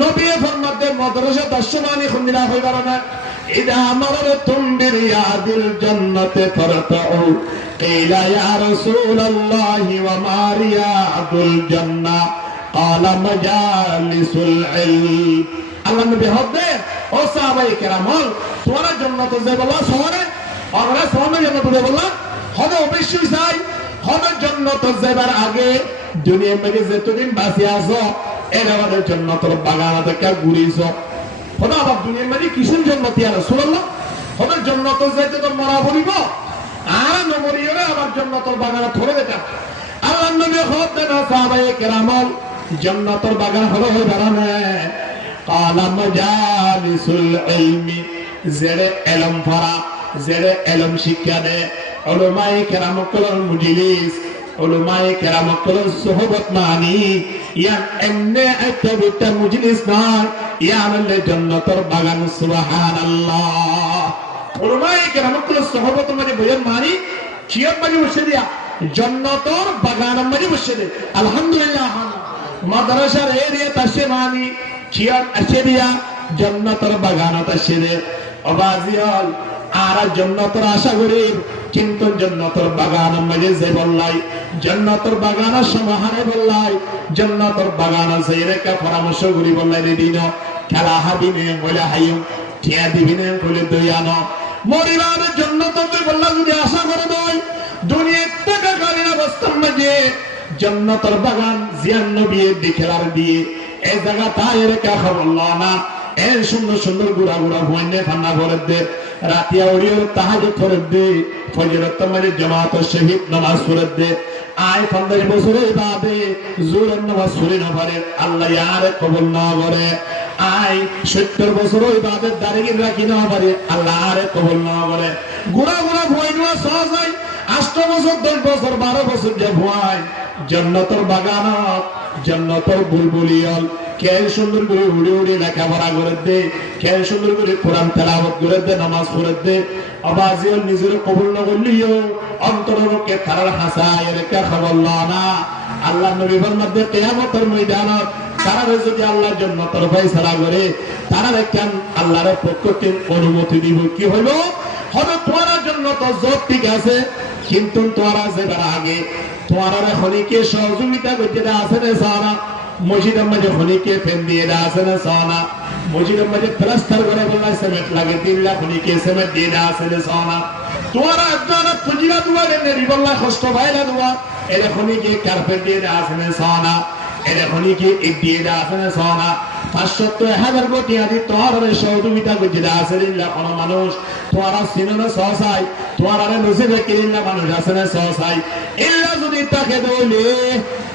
নবী ফরমাতে মাদ্রাসা দর্শমানি খুনিরা হইবার না ইদা আমারতুম বিরিয়াদিল জান্নাতে ফারতাউ কিলা ইয়া রাসূলুল্লাহি ওয়া মা রিয়াদুল জান্নাহ ক্বালা মাজালিসুল ইলম। আল্লাহ নবী হদে ও সাহাবায়ে কেরাম তোমরা জান্নাতে যাইবা শহরে আমরা শহরে জান্নাতে যাইবা হবে অবশ্যই চাই হবে জান্নাতে যাবার আগে দুনিয়ার মধ্যে যতদিন বাঁচি আছো এর আমাদের জান্নাতের বাগান থেকে ঘুরিছ হবে আবার দুনিয়ার মধ্যে কিসের জান্নাত ইয়া রাসূলুল্লাহ হবে জান্নাতে যাইতে তো মরা পড়িব আর নমরিয়রে আবার জান্নাতের বাগানে ধরে দেটা আল্লাহ নবী হদে না সাহাবায়ে কেরাম জান্নাতের বাগান হলো বারানে ক্বালা মাজালিসুল ইলমি জেরে ইলম পড়া জেরে ইলম শিক্ষা দে উলামায়ে কেরাম কলর মুজলিস উলামায়ে কেরাম কলর সুহবত মানি ইয়ান এমনে একটা মুজলিস না ইয়ান আল্লাহ জান্নাতের বাগান সুবহানাল্লাহ। উলামায়ে কেরাম কলর সুহবত মানে বয়ান মানি চিয়ার মানে বসে দিয়া জান্নাতের বাগান মানে বসে দে আলহামদুলিল্লাহ। মাদ্রাসার এরিয়া তাসে মানি চিয়ার আসে দিয়া জান্নাতের বাগান তাসে দে অবাজিয়াল আর জান্নাতের আশা করি কিন্তু জান্নাতের বাগান মাঝে যে বললাই জান্নাতের বাগান সমাহারে বললাই জান্নাতের বাগান যাইরে কা পরামর্শ করি বললাই দিন খেলা হাবিনে বলে হাইম ঠিয়া দিবিনে বলে দয়ানো মরিবার জান্নাতের বললা যদি আশা করে নয় দুনিয়ার টাকা কারীর অবস্থার মাঝে জান্নাতের বাগান জিয়ান নবীর দিখেলার দিয়ে এই জায়গা তাইরে কা খবরলা না এ সুন্দর সুন্দর গুড়া গুড়া ভুইনে ফান্না করে দে রাতিয়া ওরিও তাহাজ্জুদ করে দে ফজরের তামারে জামাত শহীদ নামাজ পড়ে দে আয় 50 বছরের বাদে জোরের নামাজ পড়ে না পারে আল্লাহ ইয়ারে কবুল না করে আয় 70 বছরের বাদে দাঁড়িয়ে রাখি না পারে আল্লাহ আরে কবুল না করে গুড়া গুড়া ভুইনা সহজ 8 বছর 10 বছর 12 বছর যে ভুয়ায় জান্নাতের বাগান জান্নাতের বুলবুলিয়াল কে সুন্দর করে উড়ে উড়ে লেখাপড়া করে দে কে সুন্দর করে কোরআন তেলাওয়াত করে দে নামাজ পড়ে দে আবাজিয়াল নিজের কবুল না করলিও অন্তরকে তারার হাসায় রেখা খবর না আল্লাহ নবী ফরমাতে কিয়ামতের ময়দানত তারা যদি আল্লাহর জান্নাতের ফয়সালা করে তারা দেখেন আল্লাহর পক্ষ থেকে অনুমতি দিব কি হলো হবে তোমার জান্নাত জব ঠিক আছে কিন্তু তোমরা যাবার আগে তোমরা খনিকে সহযোগিতা করতে আছে না সারা মসজিদের মধ্যে খনিকে ফেন দিয়ে আছে না সানা মসজিদের মধ্যে প্লাস্টার করে বললা সিমেন্ট লাগে 3 লাখ খনিকে সিমেন্ট দিয়ে আছে না সানা তোমরা একজন পুজিরা দুয়ারে নেই বললা কষ্ট ভাইলা দুয়া এর খনিকে কার্পেট দিয়ে আছে না সানা এর খনিকে ইট দিয়ে আছে না সানা 500,000 কোটি আদি তোমরা সহযোগিতা করতে আছে না কোন মানুষ তোমরা সিনেমা সহসাই তোমরা নসিবে কিরিনা মানুষ আছে না সহসাই ইল্লা যদি তাকে দইলে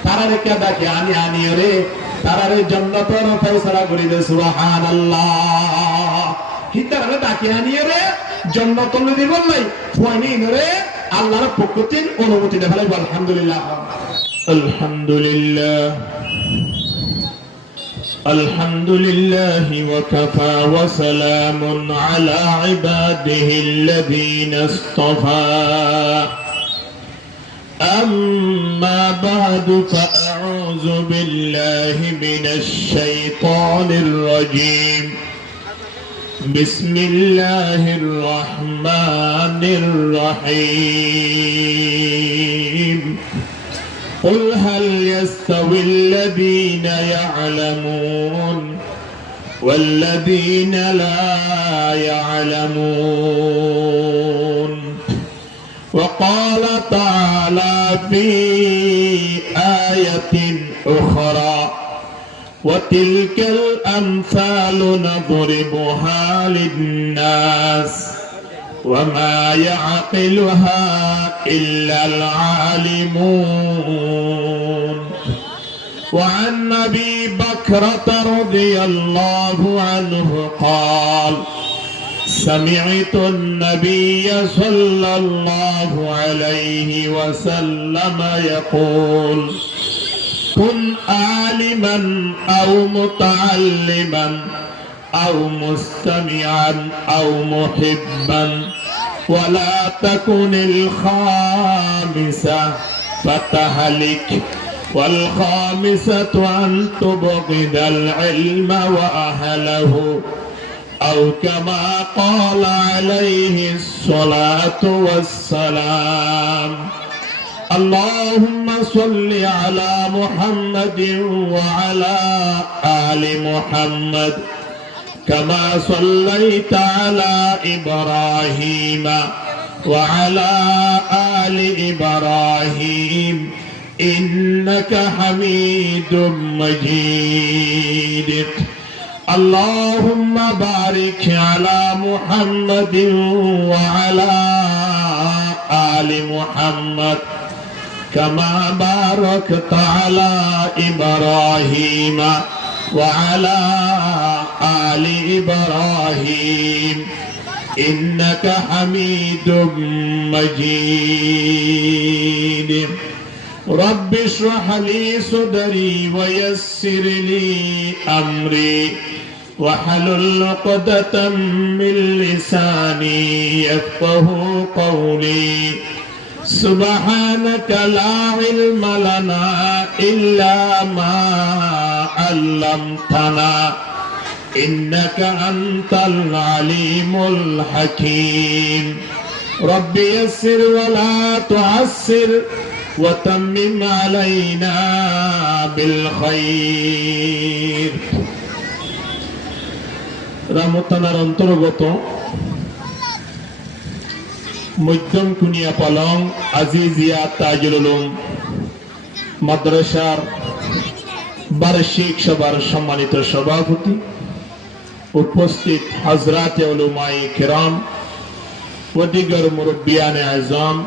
তারা রেখে ডাকে আনি আনি রে তারারে জান্নাতের ফয়সালা করে দে সুবহানাল্লাহ হিতারে ডাকে আনি রে জান্নাতুল নবী বললাই ফুয়ানি রে আল্লাহর পক্ষ থেকে অনুমতি দেয় ভাই আলহামদুলিল্লাহ আলহামদুলিল্লাহ আলহামদুলিল্লাহি ওয়া কাফা ওয়া সালামুন আলা ইবাদিহিল্লাযীনা ইসতাফা أما بعد فأعوذ بالله من الشيطان الرجيم بسم الله الرحمن الرحيم قل هل يستوي الذين يعلمون والذين لا يعلمون وقال تعالى في آية أخرى وتلك الأمثال نضربها للناس وما يعقلها إلا العالمون وعن أبي بكرة رضي الله عنه قال سمعت النبي صلى الله عليه وسلم يقول كن عالما أو متعلما أو مستمعا أو محبا ولا تكن الخامسة فتهلك والخامسة أن تبغض العلم وأهله أو كما قال عليه الصلاة والسلام اللهم صل على محمد وعلى آل محمد كما صليت على إبراهيم وعلى آل إبراهيم إنك حميد مجيد اللهم بارك على محمد وعلى آل محمد كما باركت على إبراهيم وعلى آل إبراهيم إنك حميد مجيد رب اشرح لي صدري ويسر لي أمري واحلل عقدة من لساني يفقه قولي سبحانك لا علم لنا إلا ما علمتنا إنك أنت العليم الحكيم رب يسر ولا تعسر وتمم علينا بالخير রামতানার অন্তর্গত মধ্যম কুনিয়া পালং আজিজিয়া তাজুল উলুম মাদ্রাসার বার্ষিক সভার সম্মানিত সভাপতি উপস্থিত হযরতে উলামায়ে কেরাম ও দিগর মুরব্বিয়ানে আযম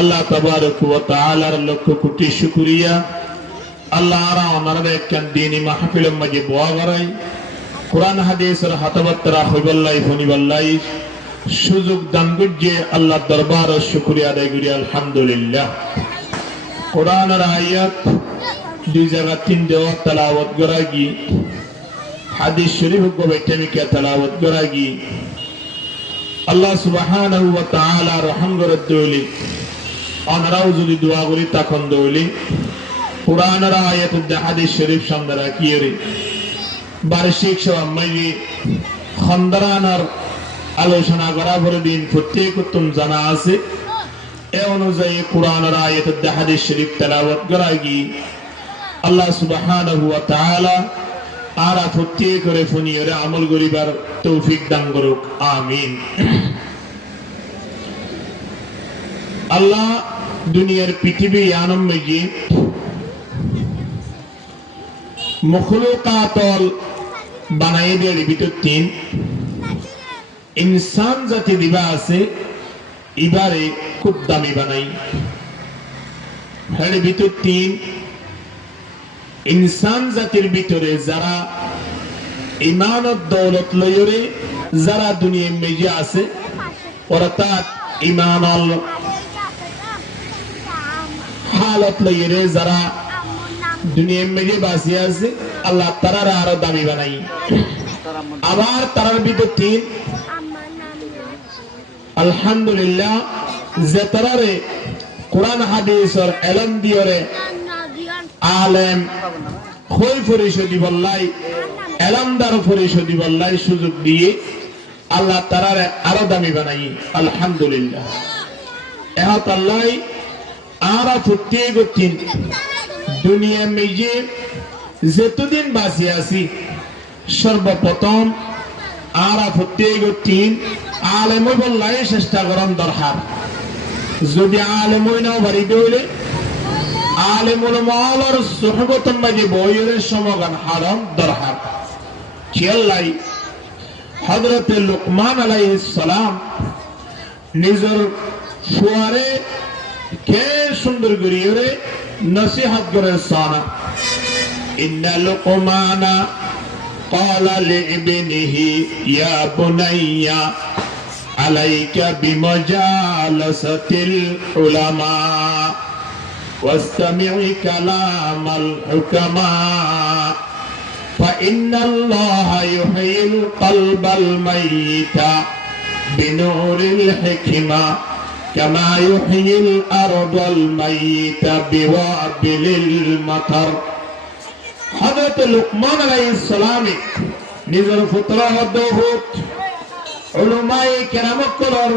আল্লাহ তাবারক ওয়া তাআলার লক্ষ কোটি শুকরিয়া আল্লাহ আরা আমাদের একখান দ্বীনি মাহফিলের মাঝে বোয়া করাই কোরআন হাদিসের হাতাবাত্রা হইবাল্লাই ফনিবাল্লাই সুযোগ দান করছে আল্লাহ দরবার শুকরিয়া আদায় করি আলহামদুলিল্লাহ কোরআনের আয়াত দুই জায়গা তিন দেওয়া তেলাওয়াত করা গি হাদিস শরীফ কো বেটামিকা তেলাওয়াত করা গি আল্লাহ সুবহানাহু ওয়া তাআলা রহম করদলি অনরাও যদি দোয়া করি তখন দৌলি কোরআনের আয়াত ও হাদিস শরীফ সামনে রাখিয়ে রে বার্ষিক সভা মাইলি খন্দরানার আলোচনা করা পরে দিন প্রত্যেক উত্তম জানা আছে এ অনুযায়ী কোরআনের আয়াত ও হাদিস শরীফ তেলাওয়াত করা গি আল্লাহ সুবহানাহু ওয়া তাআলা আরা প্রত্যেক করে ফনিয়রে আমল করিবার তৌফিক দান করুক আমিন আল্লাহ দুনিয়ার পৃথিবী আনম মেজি মখলুকাতল বানাই দিয়ে ভিতর তিন ইনসান জাতি দিবা আছে এবারে খুব দামি বানাই হের ভিতর তিন ইনসান জাতির ভিতরে যারা ঈমান ও দৌলত লয়রে যারা দুনিয়ার মেজি আছে অর্থাৎ ঈমান আল হালত লয়রে যারা দুনিয়ার মেজি বাসি আছে আল্লাহ তারার আরো দামি বানাই আবার তারার ভিতর তিন আলহামদুলিল্লাহ যে তারারে কোরআন হাদিসের ইলম দিয়রে আলেম খই পরিষদি বল্লাই এলামদার পরিষদি বল্লাই সুযোগ দিয়ে আল্লাহ তারার আরো দামি বানাই আলহামদুলিল্লাহ এহাত আল্লাহ আরা প্রত্যেক দিন দুনিয়া মেজে যতদিন বাঁচি আছি সর্বপ্রথম আরা প্রত্যেক দিন আলেম বল্লাই চেষ্টা করার দরকার যদি আলেম নাও বাড়িতে হইলে আলেমুল মাওলার সুহবতের মাঝে বইয়ের সমাগম হারাম দরকার চিল্লাই হযরত লুকমান আলাইহিস সালাম নিজের ফুয়ারে কে সুন্দর করিয়ে নসিহত করে সানা ইন্না লুকমানা قال لابنه يا بني عليك بمجالسة العلماء واستمع كلام الحكماء فإن الله يحيي القلب الميت بنور الحكمة كما يحيي الأرض الميت بوابل المطر حضرت لقمان আলাইহিস সালাম নিজের পুত্র দাউদ উলামায়ে কেরাম কলর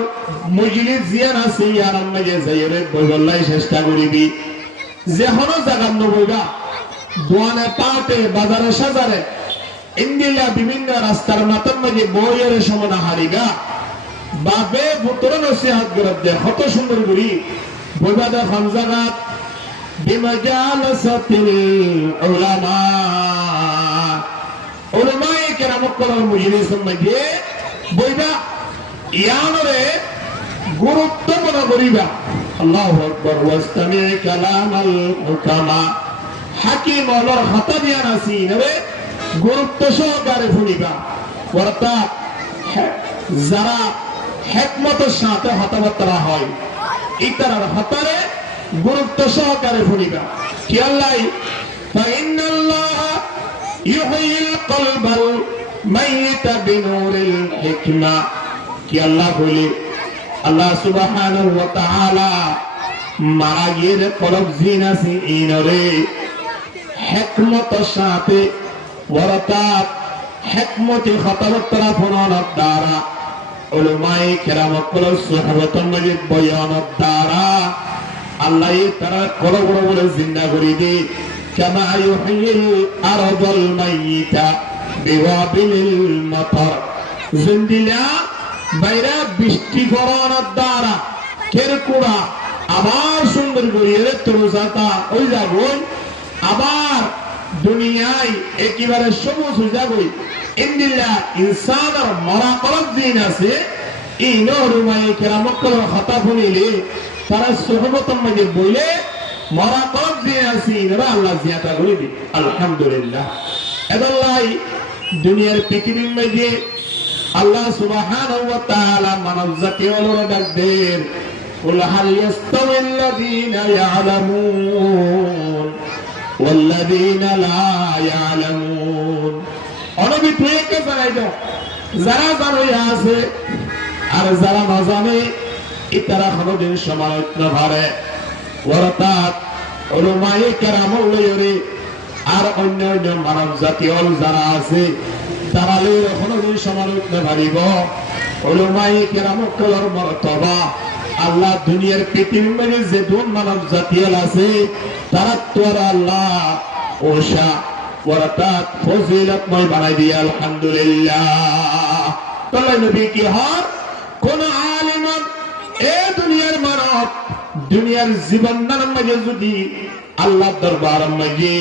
মজলিস জিয়ান আছে আর আমাকে যাইরে বললাই চেষ্টা করিবি যে হনো জায়গা নবইবা দোয়ানে পাটে বাজারে সাজারে ইন্দিলা বিভিন্ন রাস্তার মাথার মাঝে বইয়ের সমনা হারিগা বাবে পুত্র নসিহত করে দে কত সুন্দর করি বইবা দে খানজাগাত বিমাজালাসাতিল উলামা উলামায়ে কেরাম কলর মজলিসের মাঝে বইবা ইয়ানরে গুরুত্ব মনে করিবা আল্লাহু আকবার ওয়াস্তামি কালামাল হুকামা হাকিম ওলর হাতা দিয়া নাসি নবে গুরুত্ব সহকারে শুনিবা অর্থাৎ যারা হিকমতের সাথে কথাবার্তা হয় ইতার হাতারে গুরুত্ব সহকারে শুনিবা কি আল্লাহ ফাইনাল্লাহ ইউহিল কলবাল মাইত বিনুরিল হিকমা কি আল্লাহ বলে আল্লাহ সুবহানাহু ওয়া তাআলা মারা গিয়ে কলব জিনাসি ইনরে হিকমতের সাথে অর্থাৎ হিকমতি কথাবার্তা ফোনানোর দ্বারা উলামায়ে কেরাম কলর সুহবতের মাঝে বয়ানের দ্বারা আল্লাহ তারা কলব বড় জিন্দা করে দে কামা ইউহিল আরদাল মাইতা বিওয়াবিল মাতার জিন্দিলা বাইরা বৃষ্টি করানোর দ্বারা কেরকুড়া আবার সুন্দর করিয়ে তরুজাতা ওই যাবই আবার দুনিয়ায় একেবারে সবুজ হয়ে যাবই ইন্দিল্লা ইনসানের মরা কলব দিন আছে এই নরুমায়ে কেরাম কলর কথা শুনিলে তারা সুহবতের মাঝে বলে মরা কলব দিন আছে ইনরা আল্লাহ জিয়াতা করে দি আলহামদুলিল্লাহ এদাল্লাই দুনিয়ার পৃথিবীর মাঝে আল্লাহ সুবহানাহু ওয়া তাআলা মানব জাতি ওলর ডাক দেন কুল হাল ইয়াস্তাউিল্লাযীনা ইয়ালামুন ওয়াল্লাযীনা লা ইয়ালামুন অনবী তুই কে জানাই দাও যারা জানে আছে আর যারা না জানে ইতারা কোনদিন সমালোচনা ভারে অর্থাৎ উলামায়ে কেরাম লয়রে আর অন্য অন্য মানব জাতি ওল যারা আছে তারা লইরে কোনদিন সমালোচনা ভারিব উলামায়ে কেরাম কলর মর্তবা আল্লাহ দুনিয়ার পৃথিবীর মধ্যে যে দুন মানব জাতি আছে তারা তোর আল্লাহ ওশা অর্থাৎ ফজিলতময় বানাই দিয়ে আলহামদুলিল্লাহ তাহলে নবী কি হয় কোন আলিম এ দুনিয়ার মানব দুনিয়ার জীবনের মাঝে যদি আল্লাহ দরবারের মাঝে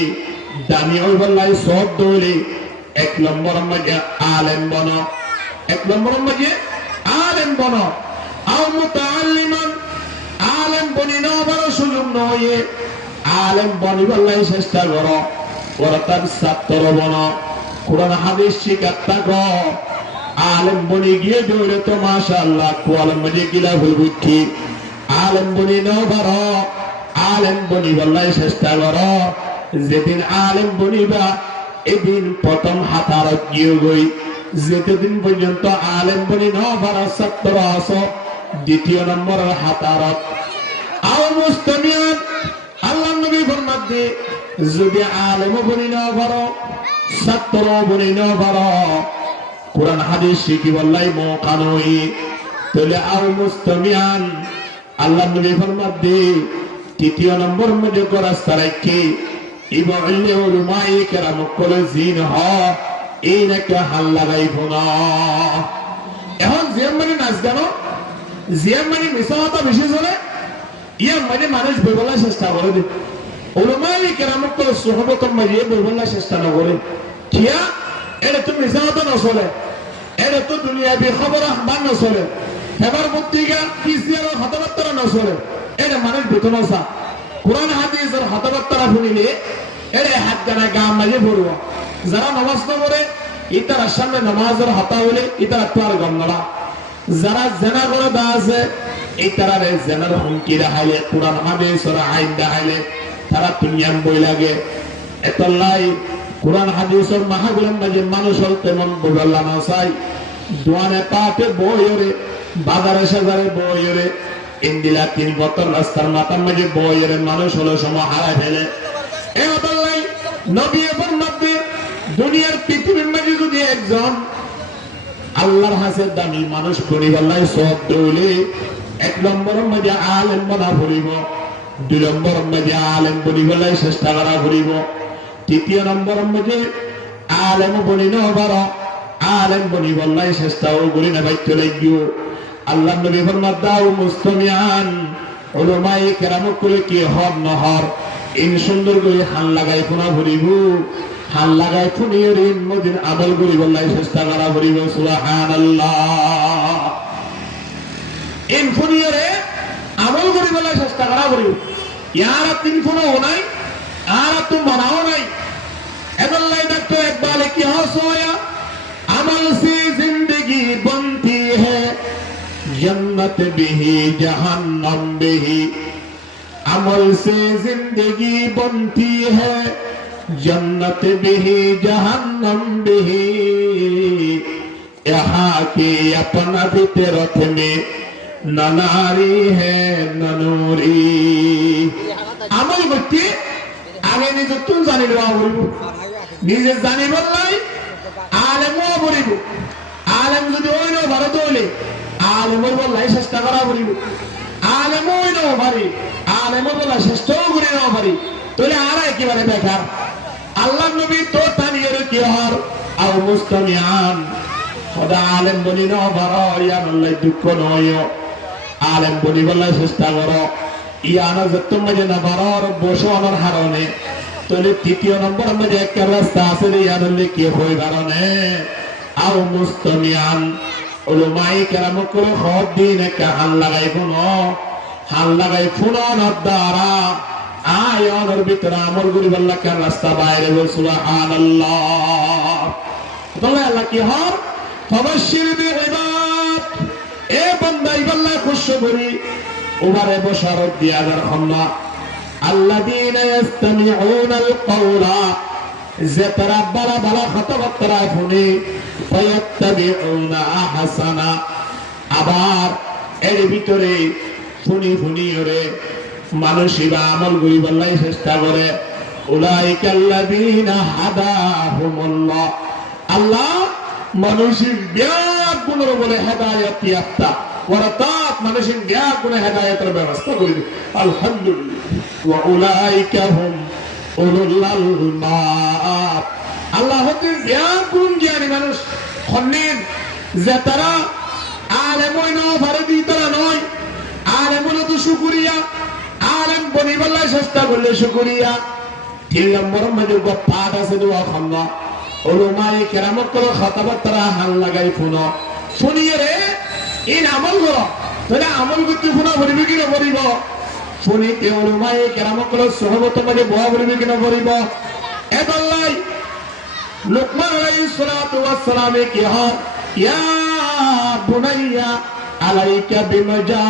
দামি ওই বললাই সব দৌড়ে এক নম্বর মাঝে আলেম বন এক নম্বর মাঝে আলেম বন আও মুতাআল্লিমান আলেম বনি না বড় সুযোগ নয় আলেম বনি বললাই চেষ্টা করো অর্থাৎ ছাত্র বন কোরআন হাদিস শিখাতে গো আলেম বনি গিয়ে দৌড়ে তো মাশাআল্লাহ কোয়ালের মাঝে গিলা ভুলবুচ্ছি আলেম বনি না বড় আলেম বনি বললাই চেষ্টা করো যেদিন আলেম বনিবা এদিন প্রথম হাতারত গিয়ে গই যেদিন পর্যন্ত আলেম বনি না বড় ছাত্র আছো দ্বিতীয় নম্বরের হাতারত আও মুস্তামিয়ান আল্লাহ নবী ফরমান দে যদি আলেম বনি না বড় ছাত্র বনি না বড় কোরআন হাদিস শিখি বললাই মৌকা নই তাহলে আও মুস্তামিয়ান আল্লাহ নবী ফরমান দে তৃতীয় নম্বর মধ্যে রাস্তা রাখি ইবাইলে উলামায়ে কেরাম কলে জিন হ এই নাকি হাল লাগাইব না এখন যে মানে নাচ গানো যে মানে মিশাওয়াতা বেশি চলে ইয়া মানে মানুষ বইবলার চেষ্টা করে দে উলামায়ে কেরাম কলে সুহবতের মাঝে বইবলার চেষ্টা না করে কিয়া এটা তো মিশাওয়াতা না চলে এটা তো দুনিয়াবি খবর আহ্বান না চলে এবার পত্রিকা পিসিআর কথাবার্তা না চলে এটা মানুষ বেতন আসা কোরআন হাদিসের কথাবার্তা শুনিলে এর হাত গানা গাম মাঝে পড়ব যারা নামাজ না পড়ে ইতার সামনে নামাজের হাতা হলে ইতার তো আর গম না যারা জেনা করে দা আছে ইতারে জেনার হুমকি দেখাইলে কোরআন হাদিসের আইন দেখাইলে তারা দুনিয়াম বই লাগে এতলাই কোরআন হাদিসের মাহাগুলাম মাঝে মানুষ তেমন বইলা না চাই দোয়ানে পাতে বইরে বাজারে সাজারে বইরে ইন্দিলা 3 বছর রাস্তার মাথার মাঝে বইয়ের মানুষ হলো সময় হারায় ফেলে এ অবল্লাই নবী এবং নবী দুনিয়ার পৃথিবীর মাঝে যদি একজন আল্লাহর হাসের দামি মানুষ করি বললাই সব দৌলে 1 নম্বরের মধ্যে আলেম বনা ভরিব 2 নম্বরের মধ্যে আলেম বনি বললাই চেষ্টা করা ভরিব 3 নম্বরের মধ্যে আলেম বনি নবার আলেম বনি বললাই চেষ্টাও করি না ভাই চলে গিয়ে আল্লাহ নবী ফরমাত দাও মুস্তামিয়ান উলামায়ে কেরাম কলে কি হর নহর ইন সুন্দর করে হান লাগাই কোনা ভরিব হাল লাগাই ফুনিয়ের মদিন আমল করি বললাই চেষ্টা করা ভরিব সুবহানাল্লাহ ইন ফুনিয়েরে আমল করি বললাই চেষ্টা করা ভরিব ইয়ার তিন ফুনো নাই আর তুম বানাও নাই এদল্লাই ডাক্তার একবার কি হসোয়া আমল সে জিंदगी बनती है जन्नत भी जहन्नम भी अमल से जिंदगी बनती है जन्नत भी जहन्नम भी यहाँ के अपना फितरत में न नारी है न नूरी अमल करते आगे निजे तुम जानी लो आवरिबो निजे जानी बल्लाई आलेम आवरिबो आलेम যদি ওইনো ভারত হইলে আলেম বল্লাই চেষ্টা করা आवरिबो আলেম ওইনো ভারি আলেম বল্লাই চেষ্টাও করে নাও ভারি তাহলে আর একেবারে বেকার আল্লাহ নবী তো তানিয়ের কি হর আও মুস্তামিয়ান খোদা আলেম বলি না বারো ইয়ান আল্লাহ দুঃখ নয় আলেম বলি বল্লাই চেষ্টা করো ইয়ানা যত্তম মাঝে না বারোর বসো আমার হারনে তাহলে 3 নম্বর মধ্যে একটা রাস্তা আছে ইয়ানলে কি হই কারণে আও মুস্তামিয়ান উলামায়ে কেরাম করে খদ দিন একটা হাল লাগাই ফুনো নদ্দারা আয়ানের ভিতরে আমল করি বল্লা কার রাস্তা বাইরে বল সুবহানাল্লাহ তাহলে আল্লাহ কি হর ফাবাশশির বিইবাদ এ বান্দা ইবাল্লা খুশখবরি উমারে বশারত দিয়া যার খন্না আল্লাযীনা ইস্তামিউনাল কাওলা যে তারা বালা বালা কথাবার্তা শুনে ফায়াত্তাবিউনা আহসানা আবার এর ভিতরে শুনি ওরে মানুষিবা আমল করি বললাই চেষ্টা করে উলাইকাল্লাযীনা হাদাহুমুল্লাহ আল্লাহ মানুষের ব্যাগ গুণের বলে হেদায়েত ইয়াফতা ওয়ারাতাত মানুষের ব্যাগ গুণে হেদায়েতের ব্যবস্থা করে আলহামদুলিল্লাহ ওয়া উলাইকা হুম উলুল আলবাব আল্লাহ হতে ব্যাগ গুণ জ্ঞানী মানুষ হন্নেন যে তারা আলেম নয় ভারতী তারা নয় আলেম তো শুকরিয়া আলেম বনি বল্লাই চেষ্টা করলে শুকরিয়া 3 নম্বর মধ্যে পাঠ আছে দোয়া খন্না উলামায়ে কেরাম করে কথাবার্তা হাল লাগাই শুনিয়ে রে ইন আমল করো তাহলে আমল করতে শোনা বলিবি কি না বলিব শুনিতে উলামায়ে কেরাম করে সহবত মধ্যে বয়া বলিবি কি না বলিব এদল্লাই লুকমান আলাইহিস সালাতু ওয়াস সালামে কি হয় ইয়া বুনাইয়া আলাইকা বিমাজা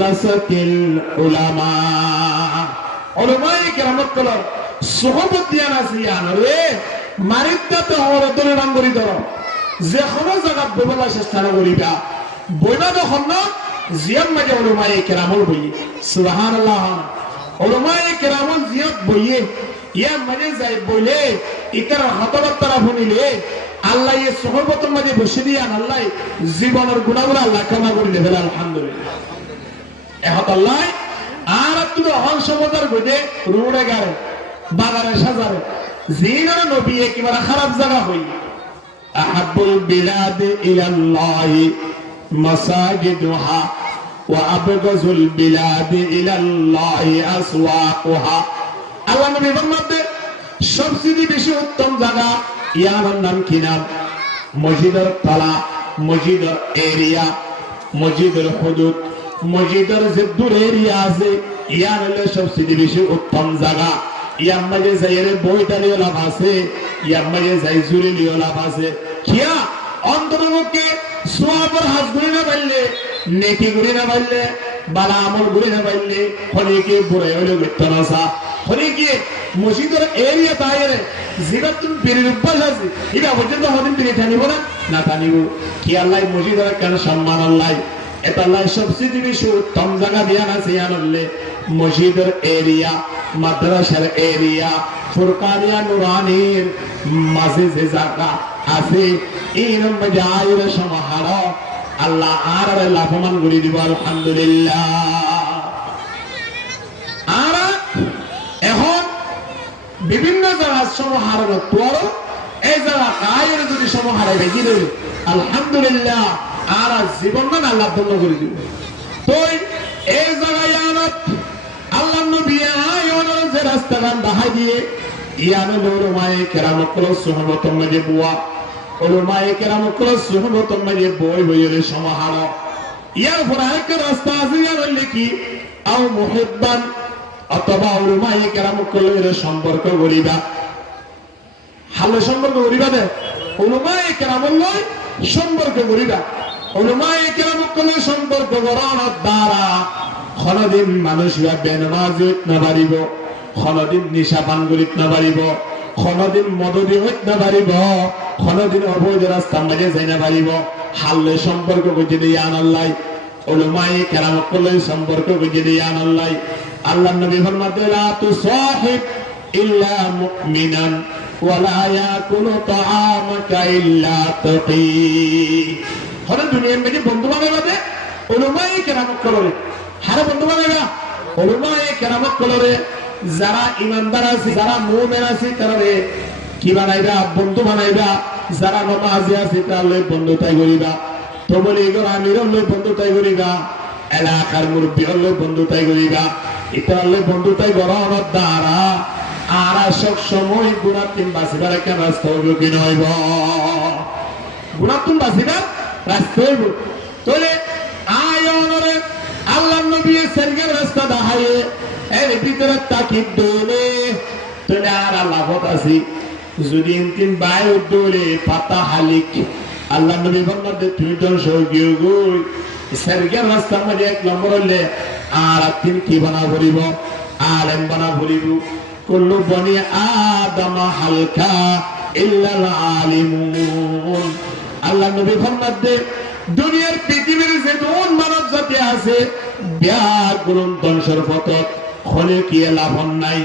লাসাতিল উলামা উলামায়ে কেরাম করে সহবত দিয়া নাসিয়ান রে মারিদা তো হরতলে নাম করি ধরো যে কোনো জায়গা বইলা চেষ্টা করিবা বইবা যখন না জিয়াম মাঝে উলামায়ে কেরামল বই সুবহানাল্লাহ উলামায়ে কেরামল জিয়াত বইয়ে ইয়া মাঝে যাই বইলে ইতার কথাবার্তা শুনিলে আল্লাহ এই সহবতের মাঝে বসে দিয়ান আল্লাহ জীবনের গুণাগুলো আল্লাহ ক্ষমা করে দেবেন আলহামদুলিল্লাহ এহত আল্লাহ আর তুই অংশ মজার গজে রোডে গারে বাজারে সাজারে জিনার নবী একেবারে খারাপ জায়গা হই আহাব্বুল বিলাদ ইলাল্লাহি মাসাজিদুহা ওয়া আবগাযুল বিলাদ ইলাল্লাহি আসওয়াকুহা আল্লাহ নবী ফরমাতে সবচেয়ে বেশি উত্তম জায়গা ইয়ার নাম কি নাম মসজিদের তলা মসজিদের এরিয়া মসজিদের হুদুদ মসজিদের যে দূর এরিয়া আছে ইয়ার হলো সবচেয়ে বেশি উত্তম জায়গা ইয়ার মাঝে যাইরে বইটালিও লাভ আছে ইয়ার মাঝে যাই জুরিলিও লাভ আছে কিয়া অন্তরমুখে সোয়াবের হাত ঘুরে না পারলে নেকি ঘুরে না পারলে বালা আমল ঘুরে না পারলে হলিকে বুড়ে হইলে গেতন আসা হলিকে মসজিদের এরিয়া তাইরে যেটা তুমি বেরির অভ্যাস আছে এটা পর্যন্ত হদিন বেরিয়ে টানিব না টানিব কি আল্লাহ মসজিদের কেন সম্মান আল্লাহ এটা আল্লাহ সবচেয়ে বেশি উত্তম জায়গা দিয়া আছে আনলে মসজিদের এরিয়া, মাদ্রাসার এরিয়া, ফুরকানিয়া নুরানির মাঝে যে জায়গা আছে এরম জায়গার সমাহার আল্লাহ আর লাভবান করে দিব আলহামদুলিল্লাহ। আর এখন বিভিন্ন জায়গার সমাহার তোর এই জায়গা কায়ের যদি সমাহারে বেশি দেবে আলহামদুলিল্লাহ আর জীবন না আল্লাহ বন্ধ করে দিব। তো এই জায়গায় আল্লাহ নবী আয়োনের যে রাস্তাগান দেখাই দিয়ে ইয়ানো ওলামায়ে কেরামকল সুহবতের মাঝে বুয়া, ওলামায়ে কেরামকল সুহবতের মাঝে বই বইয়ের সমাহার। ইয়ার পর আরেকটা রাস্তা আছে ইয়ার হইলে কি আও মুহিব্বান, অথবা ওলামায়ে কেরামকলের সম্পর্ক করিবা, হালে সম্পর্ক করিবা দে ওলামায়ে কেরামকল সম্পর্ক করিবা। ওলামায়ে কেরামকলের সম্পর্ক করানোর দ্বারা কোনদিন মানুষরা বেনামাজ হইতে না পারিব, কোনদিন নিশা পান করিতে না পারিব, কোনদিন মদদি হইতে না পারিব, কোনদিন অবৈধ রাস্তার মাঝে যাই না পারিব। হাল্লে সম্পর্ক বুঝে দিয়ে আনাল্লাই, ওলামায়ে কেরামকলের সম্পর্ক বুঝে দিয়ে আনাল্লাই। আল্লাহ নবী ফরমাতে লা তুসাহিব ইল্লা মুমিনান ওয়ালা ইয়াকুলু তাআমাকা ইল্লা তাকী। হরে দুনিয়ার মধ্যে বন্ধু বানাইবা দে ওলামায়ে কেরামকলের, হারে বন্ধু বানাইবা ওলামায়ে কেরামকলের। যারা ইমানদার আছে, যারা মুমিন আছে তারে কি বানাইবা? বন্ধু বানাইবা। যারা নামাজি আছে তাহলে বন্ধুতাই করিবা, তবলি আমির হলে বন্ধুতাই করিবা, এলাকার মুরব্বী হলে বন্ধুতাই করিবা। ইতালে বন্ধুতাই গড়ানোর দ্বারা আর সব সময় গুণাত্ম বাঁচিবার একটা রাস্তা হইব কি নইব? গুণাত্ম বাঁচিবার রাস্তা হইব। তাহলে আয়নরে আল্লাহ নবী সরকার রাস্তা দেখাইয়ে এর ভিতরে তাকিদ দৌলে তাহলে আর লাভত আছে। যদি তিন বায়ু দৌলে পাতা হালিক আল্লাহ নবী ফরমাতে তুমি তো সৌগিও গই সরকার রাস্তার মধ্যে এক নম্বর হলে আর তিন কি বানা ভরিব? আলেম বানা ভরিব। কুল্লু বনি আদম হালকা ইল্লাল আলিমুন। আল্লাহ নবী ফরমাতে দুনিয়ার পৃথিবীর যে কোন মানব জাতি আছে ব্যাগুণ ধ্বংসের পথত হলে কি লাভ নাই,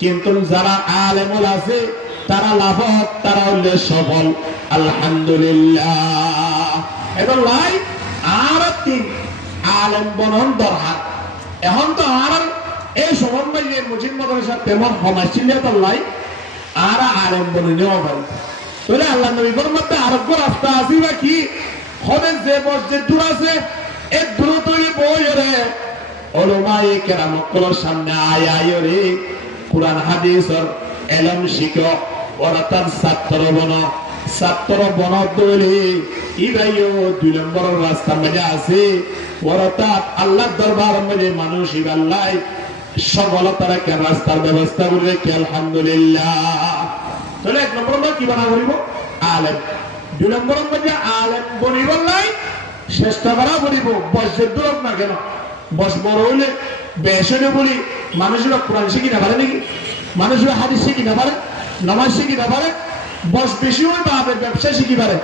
কিন্তু যারা আলেমুল আছে তারা লাভ, তারা হলে সফল আলহামদুলিল্লাহ। এখন লাই আর তিন আলেম বনন দরকার। এখন তো আর এই সমন্বয় যে মুসলিম মাদ্রাসা তেমন সমস্যা তো লাই আর আলেম বনে নেওয়া পারি। তাহলে আল্লাহ নবীর মধ্যে আরোগ্য রাস্তা আছে বা কি হবে? যে মসজিদ দূর আছে এই দূর তৈরি বই রে ওলামায়ে কেরামকলের সামনে আয় রে কুরআন হাদিসের ইলম শিখো। ওরা তার ছাত্র বন দলে ইবাইও 2 নম্বরের রাস্তা মধ্যে আছে। ওরা তার আল্লাহর দরবারের মধ্যে মানুষ ইবাল্লাই সফলতার একটা রাস্তার ব্যবস্থা করবে কি আলহামদুলিল্লাহ। তাহলে 1 নম্বর কি বানা বলিব? আলেম। 2 নম্বরের মধ্যে আলেম বনিব নাই চেষ্টা করা বলিব। বয়সের দূর না কেন, বয়স বড় হইলে বেশ হইলে বলি মানুষেরা কোরআন শিখি না পারে নাকি? মানুষেরা হাদিস শিখি না পারে, নামাজ শিখি না পারে, বয়স বেশি হলে পাবে ব্যবসা শিখি পারে,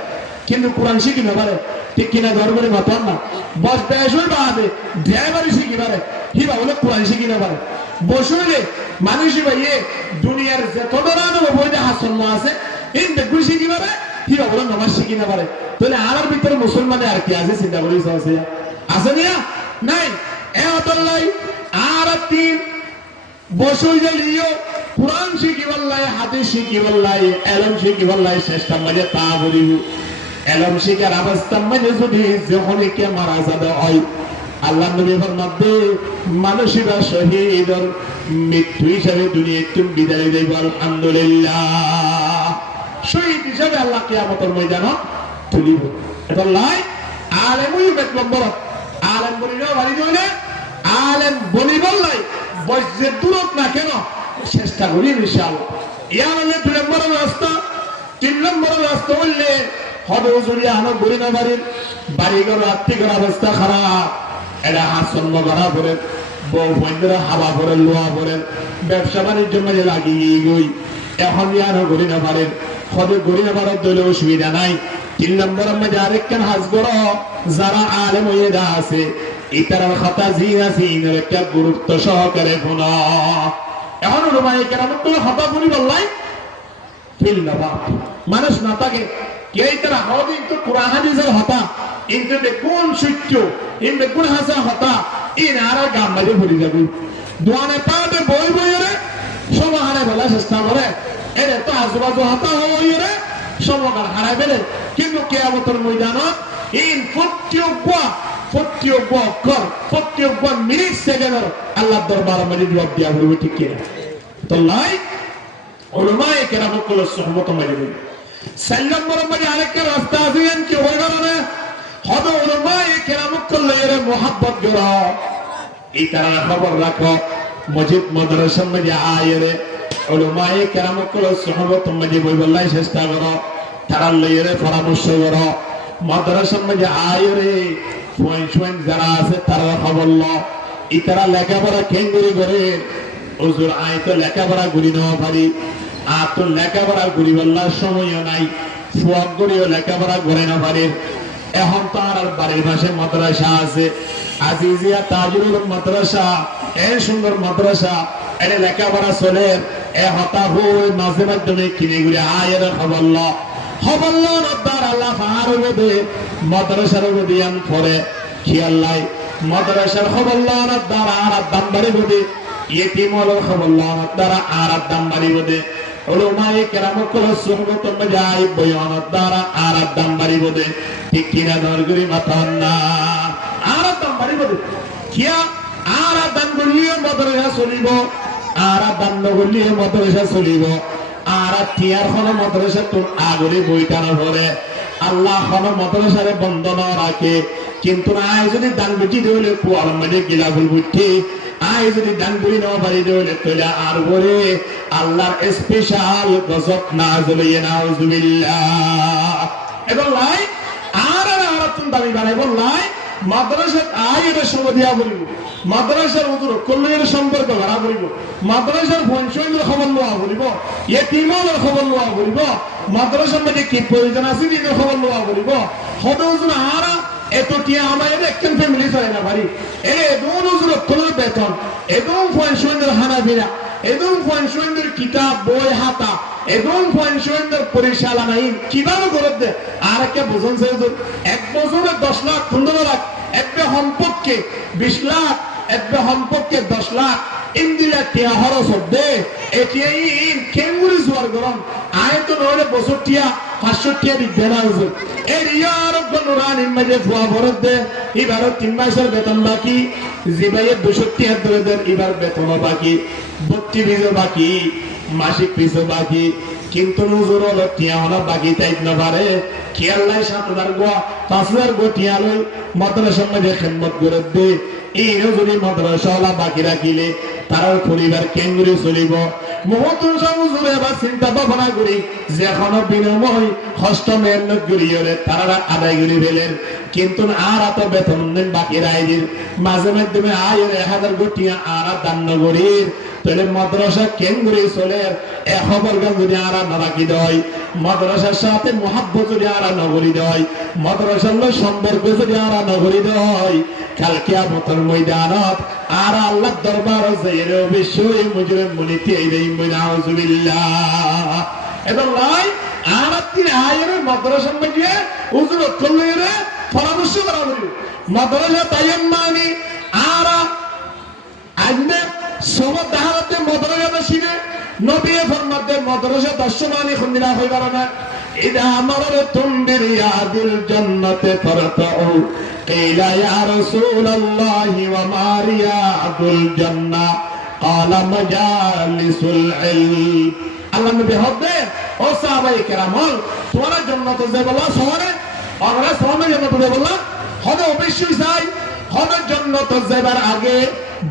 কিন্তু কোরআন শিখি না পারে। ঠিক কিনা ঘর করে মাতান না? বয়স বেশ হলে পাবে ড্রাইভারি শিখি পারে, হিবা বলে কোরআন শিখি না পারে। বয়স হইলে মানুষই ভাইয়ে দুনিয়ার যত ধরনের অবৈধ হাসন্ন আছে এই বেগুন শিখি পারে, হিবা বলে নামাজ শিখি না পারে। তাহলে আর ভিতরে মুসলমানে আর কি আছে চিন্তা করি আছে নিয়া নাই? আর তিন বসই যাইও কুরআন শিখিবার লাই, হাদিস শিখিবার লাই, ইলম শিখিবার লাই চেষ্টা মাঝে তা বলিব। ইলম শিখার অবস্থা মাঝে যদি যখনই কে মারা যাবে হয় আল্লাহ নবী ফরমাতে মানুষেরা শহীদের মৃত্যু হিসাবে দুনিয়ায় তুমি বিদায় দেব আলহামদুলিল্লাহ। শহীদ হিসাবে আল্লাহ কিয়ামতের ময়দানে তুলিব। এটা লাই আলেমই 1 নম্বর। আলেম বলিলেও বাড়ি যাবে, আলেম বলিবার লাই বয়সের দূরত না কেন চেষ্টা করি ইনশাআল্লাহ। ইয়ার হলে 2 নম্বরের রাস্তা। 3 নম্বরের রাস্তা হইলে হবে হুজুরিয়া আনো গড়ি না বাড়িঘর আর্থিক অবস্থা খারাপ, এটা হাসন্ন করা পড়ে বউ বন্ধুরা হাওয়া পড়ে লোয়া পড়ে ব্যবসা বাণিজ্য মাঝে লাগিয়ে গই এখন ইয়ানো গড়ি না পারেন হবে গরিব ভারত দলে অসুবিধা নাই। 3 নম্বরের মধ্যে আরেকখান হাজগর যারা আলেম হয়ে আছে ইতার কথা জিনাসিনের একটা গুরুত্ব সহকারে শোনা। এখন উলামায়ে কেরাম তো হতা বলি বললাই ফিল নবা মানুষ না থাকে কে তারা হদিন তো কুরআন হাদিসের হতা কিন্তু কোন সত্য ইন কোন হাসা হতা ইন আর গাম্বাজে ভরি যাবে দোয়ানে পাবে বই বইরে সমাহারে বলা চেষ্টা করে এরে তো আজবাজু হতা হইরে সমাগার হারাই বেলে কিন্তু কিয়ামতের ময়দানত ইন প্রত্যেক অক্ষর প্রত্যেক মিনিট সেকেন্ডের আল্লাহর দরবারে মধ্যে জবাব দিয়া বলবে ঠিক কি তো লাই উলামায়ে কেরাম কল সুহবত মজবুত। 4 নম্বরের মধ্যে আরেকটা রাস্তা আছে কি হয়ে গেল না হবে উলামায়ে কেরাম কল এর মোহাব্বত করা এই তারা খবর রাখো মসজিদ মাদ্রাসার মধ্যে আয়েরে উলামায়ে কেরাম কল সুহবত মজবুত বলাই চেষ্টা করো তারা লইরে পরামর্শ করো মাদ্রাসার মধ্যে আয়েরে পয়েন্ট যারা আছে তারা খবর ল ইতারা লেখাপড়া কেন্দ্রী করে হুজুর আয় তো লেখাপড়া ঘুরি নেওয়া পারি আর তো লেখাপড়া ঘুরি বললার সময়ও নাই ফুয়াক করিও লেখাপড়া ঘুরে না পারি। এখন তো আর বাড়ির পাশে মাদ্রাসা আছে আজিজিয়া তাজুল মাদ্রাসা এই সুন্দর মাদ্রাসা এটা লেখাপড়া চলে এ হতা হয়ে মাঝে মাধ্যমে কিনে ঘুরে আয়ের খবর ল রব্বার আল্লাহ ফাহার দে মাদ্রাসার দিয়ান পরে খেয়াল লাই মাদ্রাসার খবর ল রব্বার আর দাম বাড়ি বদে ইতিমল খবর ল রব্বার আর দাম বাড়ি বদে উলামায়ে কেরাম কল সুহবত মজাই বয়ান দ্বারা আর দাম বাড়ি বদে ঠিক কিনা দরগরি মাথান না আর দাম বাড়ি বদে কিয়া আর দাম গলিয়ে মাদ্রাসা চলিব আর দাম গলিয়ে মাদ্রাসা চলিব আর টিয়ার হল মাদ্রাসা তোর আগরে বইটানো ধরে আল্লাহ হল মাদ্রাসারে বন্ধ না রাখে কিন্তু আয় যদি দান বেটি দেওয়ালে কুয়ার মধ্যে গিলা ভুল বুঝছি আয় যদি দান বই নেওয়া পারি দেওয়ালে তোলা আর বলে আল্লাহর স্পেশাল গজব নাযিল নাউযুবিল্লাহ এবং লাই আর তুমি দাবি বানাই বললাই মাদ্রাসা আয়ের সময় দিয়া বলিব মাদ্রাসার হুজুর কল্যাণের সম্পর্ক ভাড়া বলিব মাদ্রাসার পঞ্চায়েতের খবর লওয়া বলিব ইতিমের খবর লওয়া বলিব মাদ্রাসার মধ্যে কি প্রয়োজন আছে এর খবর লওয়া বলিব হবে হুজুর আর এত টিয়া আমাদের একজন ফ্যামিলি চলে না পারি এর এদন হুজুর কলের বেতন এদন পঞ্চায়েতের হানাবিরা এদন পঞ্চায়েতের কিতাব বই হাতা এদন পঞ্চায়েতের পরিচালনা কিভাবে করে দে আর একটা বোঝন হুজুর 1 বছরে 10 লাখ 15 লাখ একটা সম্পর্কে 20 লাখ একটা সম্পর্কে 10 লাখ ইন্দিলা টিয়া খরচ দে এতিয়া কেঙ্গুরি জোয়ার গরম আয় তো নইলে বছর টিয়া 500 টিয়া দিবে না হুজুর এর ইয়ার গনুরান ইমাজে ফুয়া ভরত দে এবার 3 মাসের বেতন বাকি জিবাইয়ে 200 টিয়া ধরে দেন এবার বেতন বাকি 32 বাকি মাসিক পিছু বাকি কিন্তু হুজুর হলো টিয়া হলো বাকি তাইত না পারে খেয়াল নাই 7000 গোয়া 5000 গো টিয়া লই মাদ্রাসার মধ্যে খিদমত করে দে এই যদি মাদ্রাসাওয়ালা বাকি রাখিলে তার পরিবার কেন্দ্রে চলিব মহতুন হুজুর এবার চিন্তা ভাবনা করি যে এখনো বিনিময় হস্ত মেহনত করিয়ে তারা আদায় করে ফেলেন কিন্তু আর এত বেতন দেন বাকি রাইদের মাঝে মাধ্যমে আয়ের 1000 গোটিয়া আর দান নগরীর তাহলে মাদ্রাসা কেন্দ্রে চলে এ খবর যদি আর না রাখি দেয় মাদ্রাসার সাথে মহাব্বত যদি আর নগরী দেয় মাদ্রাসার সম্পর্ক যদি আর নগরী দেয় কাল কিয়ামতের ময়দানত আর আল্লাহর দরবারে যাইরে অবশ্যই মুজরিম বলিতে এই নাউযুবিল্লাহ এবং লাই আর তিন আয়ের মাদ্রাসার মধ্যে হুজুর কল্লেরে পরামর্শ করা বলি মাদ্রাসা তাইম্মানি আর আজনে সবত দাহাতে মাদ্রাসা শিনে নবী ফরমাতে মাদ্রাসা দশমানি খুনিলা হইবার না ইদা আমারতুম বিরিয়াদিল জান্নাতে ফারতাউ কিলা ইয়া রাসূলুল্লাহি ওয়া মা রিয়াদুল জান্নাহ ক্বালা মাজালিসুল ইলম আল্লাহ নবী হবে ও সাহাবায়ে কেরাম তোমরা জান্নাতে যাবে শহরে আমরা শহরে জান্নাতে যাবে হবে অবশ্যই চাই হবে জান্নাতে যাবার আগে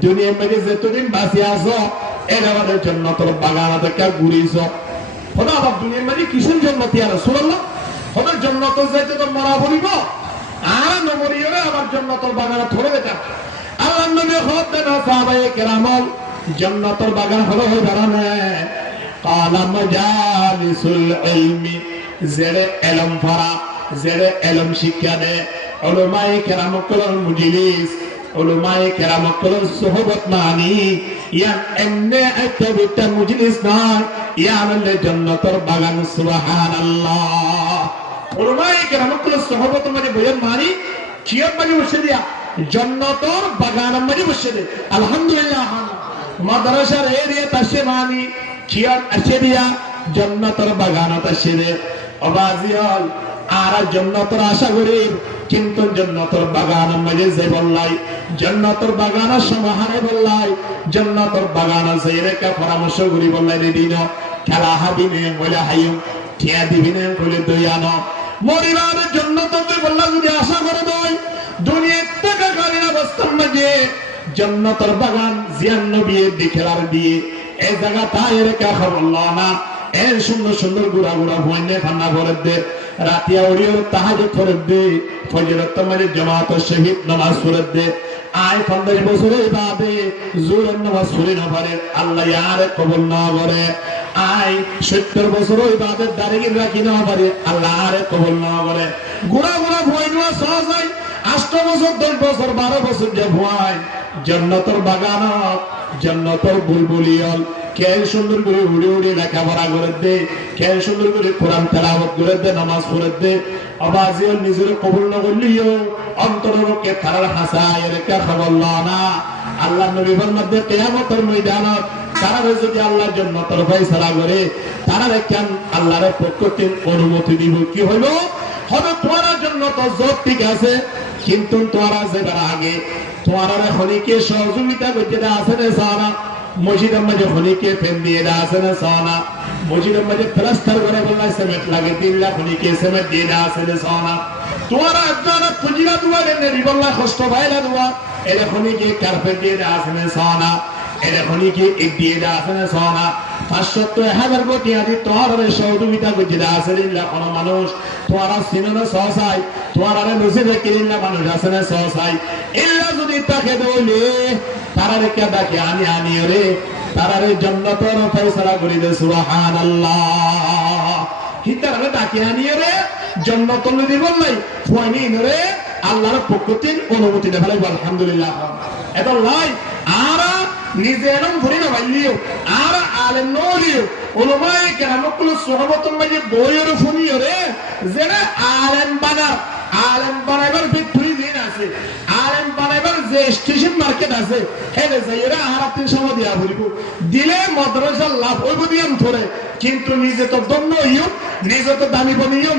দুনিয়ার মধ্যে যতদিন বাঁচি আছো এর আমাদের জান্নাতের বাগানে থেকে ঘুরিছ হবে আবার দুনিয়ার মধ্যে কিসের জান্নাতি আর রাসূলুল্লাহ হবে জান্নাতে যাইতে তো মরা বলিব আর নমরিয়রে আবার জান্নাতের বাগানে ধরে যেটা আল্লাহ নবী হতে না সাহাবায়ে কেরাম জান্নাতের বাগান হলো হই বারানে قال مجالس العلم زر علم فرا زر علم শিক্ষানে উলামায়ে কেরাম কলর মজলিস উলামায়ে কেরাম কলর সুহবত মানি ইয়ান এমনে একটা বিটা মজলিস না ইয়ান লে জান্নাতের বাগান সুবহানাল্লাহ উলামায়ে কেরাম কলর সুহবত মানে বয়ান মানি কিয়াম মানে বসেদিয়া জান্নাতের বাগান মানে বসেদে আলহামদুলিল্লাহ মাদ্রাসার এরিয়া তাসে মানি কিয়াম আসেদিয়া জান্নাতের বাগান তাসেদে অবাজিয়াল আর জান্নাতের আশা করি কিন্তু জান্নাতের বাগান মাঝে যে বললাই জান্নাতের বাগান সমাহারে বললাই জান্নাতের বাগান যাইরে কা পরামর্শ করি বললাই দিন খেলা হাবিনে বলে হাইম ঠিয়া দিবিনে বলে দয়ানো মরিবার জান্নাতে বললা যদি আশা করে নয় দুনিয়া থেকে গাড়ির অবস্থার মাঝে জান্নাতের বাগান জিয়ান নবীর দিখেলার দিয়ে এই জায়গা তাইরে কা খবরলা না এ সুন্দর সুন্দর গুড়া গুড়া ভুইনে ফান্না করে দে রাতিয়া ওরিও তাহাজ্জুদ করে দে ফজরের তামারে জামাত শহীদ নামাজ পড়ে দে আয় 15 বছরের বাদে জোরের নামাজ পড়ে না পারে আল্লাহ ইয়ারে কবুল না করে আয় 70 বছরের বাদে দাঁড়িয়ে রাখি না পারে আল্লাহ আরে কবুল না করে গুড়া গুড়া ভুইনা সহজ 8 বছর 10 বছর 12 বছর যে ভুয়ায় জান্নাতের বাগান জান্নাতের বুলবুলিয়াল কে সুন্দর করে উড়ে উড়ে লেখাপড়া করে দে কে সুন্দর করে কোরআন তেলাওয়াত করে দে নামাজ পড়ে দে আবাজিয়াল নিজের কবুল না করলিও অন্তরকে তারার হাসায় রেখে খবর না আল্লাহ নবী ফরমাতে কিয়ামতের ময়দানত তারা যদি আল্লাহর জান্নাতের ফয়সালা করে তারা কেন আল্লাহর পক্ষ থেকে অনুমতি দিব কি হলো হবে তোমার জন্য তো জব ঠিক আছে কিন্তু তোমরা যাবার আগে তোমার খনিকে সহযোগিতা করতে আছে না সারা মসজিদের মাঝে খনিকে ফেন দিয়ে আছে না সানা মসজিদের মাঝে প্লাস্টার করে বললাই সিমেন্ট লাগে 3 লাখ খনিকে সিমেন্ট দিয়ে আছে না সানা তোমার একজন পুজিরা দুয়া দেন রিবল্লা কষ্ট ভাইলা দুয়া এর খনিকে কার্পেট দিয়ে আছে না সানা এর খনিকে এক দিয়ে আছে না সানা 500,000 কোটি আদি তোমার সহযোগিতা করতে আছে না কোন মানুষ তোমার সিনেমা সহসাই তোমার নসে দেখেন না মানুষ আছে না সহসাই ইল্লা যদি তাকে দইলে তারারে কে ডাকে আনি রে তারারে জান্নাতের ফয়সালা করে দে সুবহানাল্লাহ হিতারে ডাকে আনি রে জান্নাত নদী বললাই ফুয়ানি রে আল্লাহর পক্ষ থেকে অনুমতি দেয় ভাই আলহামদুলিল্লাহ এটা লাই আর নিজে এরকম ধরে না ভাইলিও আর আলেম নলিও উলামায়ে কেরাম কুল সুহবতের মাঝে বইয়ের ফুনিও রে যেটা আলেম বানাইবার ভিতরি দিন আছে আলেম বানাইবার যে স্টেশন মার্কেট আছে হেলে যাইরা আর 300 দিয়া বলিব দিলে মাদ্রাসা লাভ হইব দিয়াম ধরে কিন্তু নিজে তো দন্য হইও নিজে তো দামি বনিও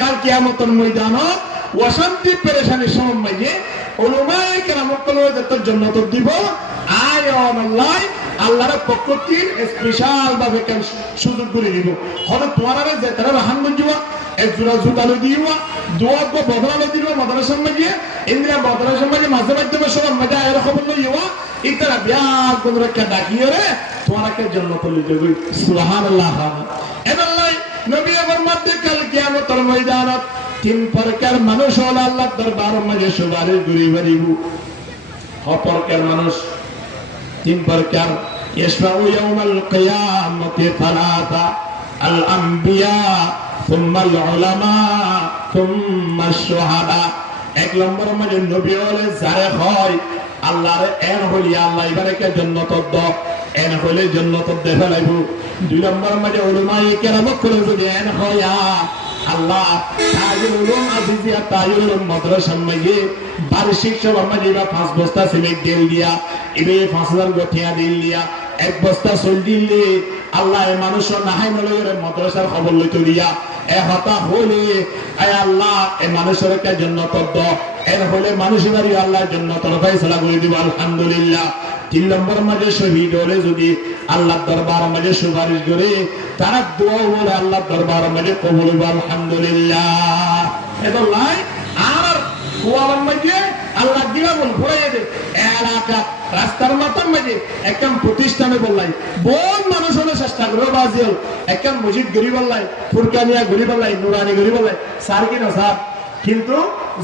কাল কিয়ামতের ময়দানত অশান্তি পেরেশানির সময় উলামায়ে কেরাম কুল যত জান্নাত দিব আল্লাহর পক্ষ থেকে স্পেশাল ভাবে কেন সুযোগ করে দিব হয়তো তোমার যে তারা রাহান গঞ্জুয়া এক জোড়া জুতা লই দিবা দোয়া কো বদলা লই দিবা মাদ্রাসার মাঝে ইন্দ্রা মাদ্রাসার মাঝে মাঝে মাধ্যমে সব মজা এর খবর লই ইওয়া ইতরা বিয়া কোন রেখা ডাকিয়ে রে তোমাকে জান্নাত লই দেবে সুবহানাল্লাহ এবারে নবী আমার মধ্যে কাল কিয়ামতের ময়দানত 3 প্রকার মানুষ হলো আল্লাহর দরবারের মাঝে সুপারিশ করি পারিব অপরকার মানুষ 3 প্রকার ইসমাউ ইয়াউমাল কিয়ামতি সালাতা আল আমবিয়া সুম্মা আল উলামা সুম্মা আশ-শুহাদা 1 নম্বর মানে নবী হলে যারে হয় আল্লাহর এর হলি আল্লাহ ইবারেকে জান্নাত দাও এর হলে জান্নাত দেবে লাইব 2 নম্বর মানে উলামায়ে কেরাম করে যদি এর হয়া আল্লাহ তাজুল উলুম আজিজিয়া তাজুল উলুম মাদ্রাসার মাঝে বার্ষিক সভা মাঝে 5 বস্তা সিমেন্ট দিল দিয়া ইবে 5000 গঠিয়া দিল দিয়া 1 বস্তা সল দিলে আল্লাহ এই মানুষ না হাই নলরে মাদ্রাসার খবর লইতো দিয়া এ হতা হলে আয় আল্লাহ এই মানুষের কে জান্নাত দাও এর হলে মানুষের আল্লাহ জান্নাতের ফয়সালা করে দিব আলহামদুলিল্লাহ 3 নম্বর মাঝে শহীদ হলে যদি আল্লাহর দরবারের মাঝে সুপারিশ করে তারা দোয়া বলে আল্লাহর দরবারের মাঝে কবুল হবে আলহামদুলিল্লাহ এটা লাই আর কোয়ার মাঝে আল্লাহ দিয়া বল ঘুরাইয়ে দে এলাকা রাস্তার মাথার মাঝে একদম প্রতিষ্ঠানে বললাই বহু মানুষ হলে চেষ্টা করে বাজিল একদম মসজিদ গড়ি বললাই ফুরকানিয়া গড়ি বললাই নুরানি গড়ি বললাই সার কি না সার কিন্তু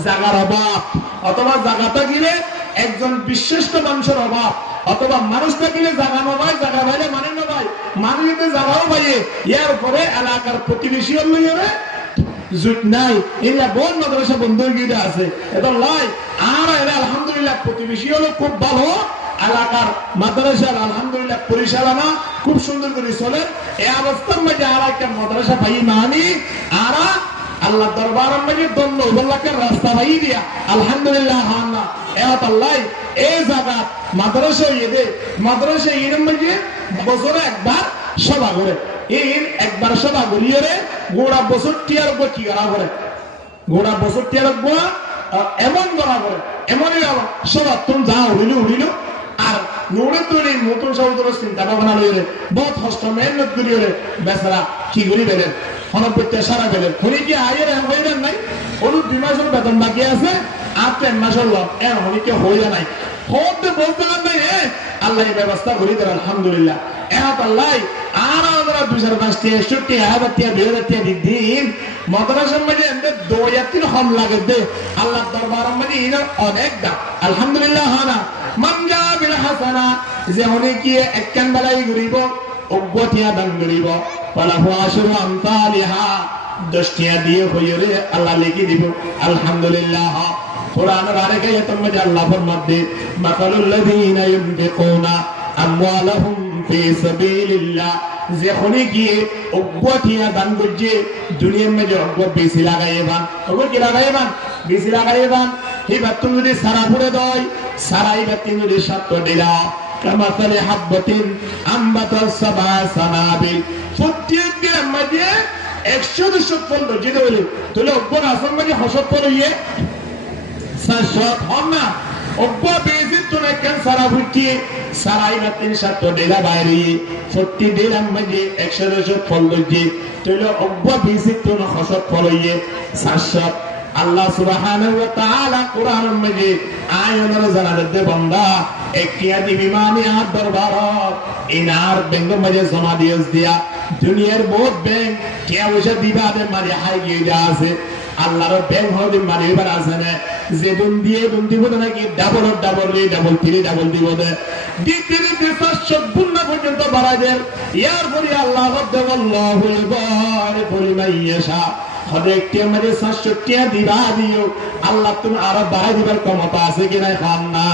জাগার অভাব অথবা জায়গাটা গিলে একজন বিশ্বস্ত মানুষের অভাব, অথবা মানুষ থাকিলে জায়গা নয়, জায়গা পাইলে মানে নয়, মানুষ যদি জায়গাও পাইয়ে ইয়ার পরে এলাকার প্রতিবেশী লইয়ে জুট নাই, এগুলা বোন মাদ্রাসা বন্ধু গিয়ে আছে এটা লয়। আর এরা আলহামদুলিল্লাহ প্রতিবেশী হলো খুব ভালো, এলাকার মাদ্রাসার আলহামদুলিল্লাহ পরিচালনা খুব সুন্দর করে চলে। এই অবস্থার মধ্যে আর একটা মাদ্রাসা ভাই মানি আর আল্লাহ দরবারের মধ্যে দন্ড উপলক্ষে রাস্তা ভাই দিয়া আলহামদুলিল্লাহ হান না আল্লাহ এই জায়গা মাদ্রাসা ইয়ে মাদ্রাসা এর মধ্যে বছরে একবার সভা করে, এই একবার সভা করিয়ে গোড়া বছর টিয়ার কি করা করে, গোড়া বছর টিয়ার এমন করা করে, এমনই সভা তুমি যা উড়িল আর নোড়ে তৈরি নতুন সহোদর চিন্তা ভাবনা লইলে বহুত হস্ত মেহনত করিয়ে বেচারা কি করি বেলেন অনপ্রত্যা সারা পেলেন হলি কি আয়ের হইলেন নাই, অনুপ 2 মাসের বেতন বাকি আছে, আর 3 মাসের লব এর হলি কি হইয়া নাই, হতে বলতে নাই আল্লাহ এই ব্যবস্থা করি দেন আলহামদুলিল্লাহ। এত আল্লাহ আর আমরা 2-5 60 1000 দিন মাদ্রাসার মধ্যে এদের 2-3 হম লাগে দে আল্লাহ দরবারের মধ্যে ইনার অনেক দাম আলহামদুলিল্লাহ। হানা মানজা বিল হাসানা যে হলি কি একখান বেলাই ঘুরিব অজ্ঞতিয়া দান করিব ফালাহু আশরু আমসালিহা 10 টিয়া দিয়ে হইরে আল্লাহ লিখি দিব আলহামদুলিল্লাহ। কোরআনের আরেক আয়াতের মধ্যে আল্লাহ ফরমাতে মাকালুল লাযিনা ইউনফিকুনা আমওয়ালাহুম ফি সাবিলিল্লাহ যে হনি গিয়ে অজ্ঞতিয়া দান করছে দুনিয়ার মধ্যে অজ্ঞ বেশি লাগাইবান, অজ্ঞ কি লাগাইবান বেশি লাগাইবান। এবার তুমি যদি সারা ফুড়ে দয় সারাই ব্যক্তি যদি সত্য দিলা কামাতালে হাব্বাতিন আমবাতাস সাবা সানাবিল প্রত্যেকের মধ্যে 100 ফল যেটা বলি তাহলে অজ্ঞর আসন মধ্যে হসত ফল ইয়ে সব হন না অজ্ঞ বেশি তোরা কেন সারা ফুটিয়ে সারাই ব্যক্তি সত্য দিলা বাইরে সত্যি দিলাম মধ্যে 100 ফল দইছে তাহলে অজ্ঞ বেশি তোরা হসত ফল ইয়ে সাত। আল্লাহ সুবহানাহু ওয়া তাআলা কোরআনের মধ্যে আয়াতের জানাতে বান্দা একিয়া দিবি মামি আর দরবারত ইনার ব্যাংক মধ্যে জমা দিয়া দুনিয়ার বহুত ব্যাংক কে ওইসব দিবা দে মারি হাই গিয়ে যা আছে আল্লাহর ব্যাংক হতে মারি এবার আছে না যে দুন দিব নাকি ডাবল 3 ডাবল দিব দে দিতে 500 পর্যন্ত বাড়ায় দেন। ইয়ার পরে আল্লাহ রাব্বুল্লাহু আল-বার পরিমাইয়াশা হদে একটি আমাদের 700 দিবা দিও আল্লাহ তুমি আরো বাড়াই দিবার ক্ষমতা আছে কিনা খান না।